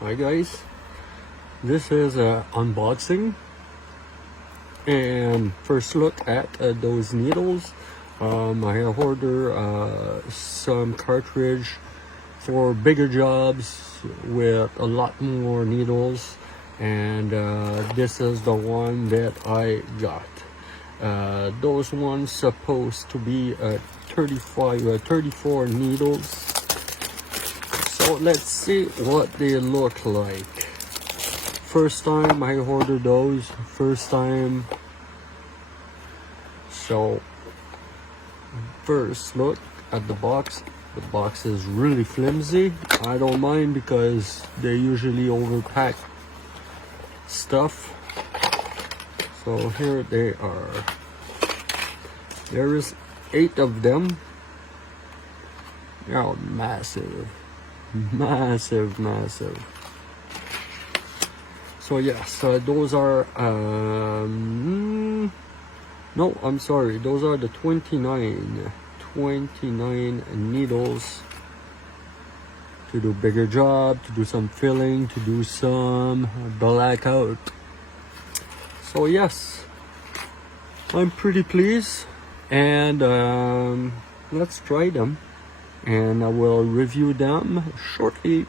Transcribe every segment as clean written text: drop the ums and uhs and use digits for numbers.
Hi guys, this is a unboxing and first look at those needles. I ordered some cartridge for bigger jobs with a lot more needles, and this is the one that I got. Those ones supposed to be 34 needles. So let's see what they look like. First time I ordered those, first time. So first look at the box. The box is really flimsy. I don't mind because they usually overpack stuff. So here they are. There is 8 of them. They're massive. Massive. So yes, those are no, I'm sorry, those are the 29 needles to do bigger job, to do some filling, to do some blackout. So yes, I'm pretty pleased, and let's try them, and I will review them shortly.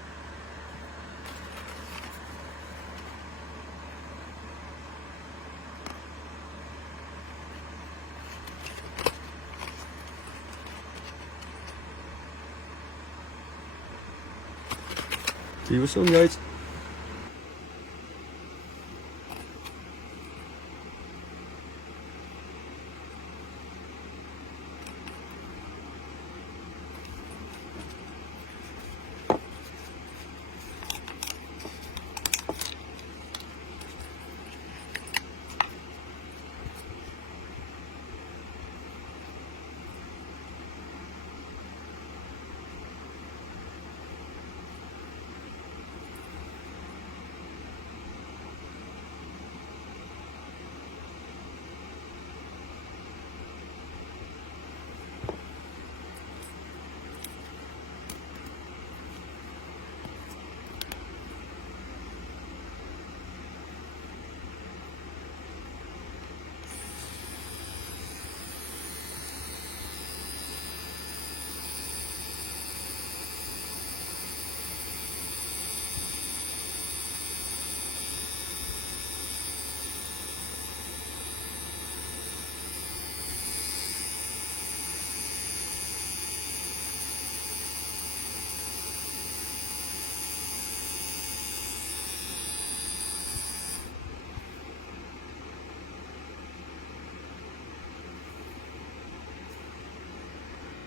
See you soon, guys.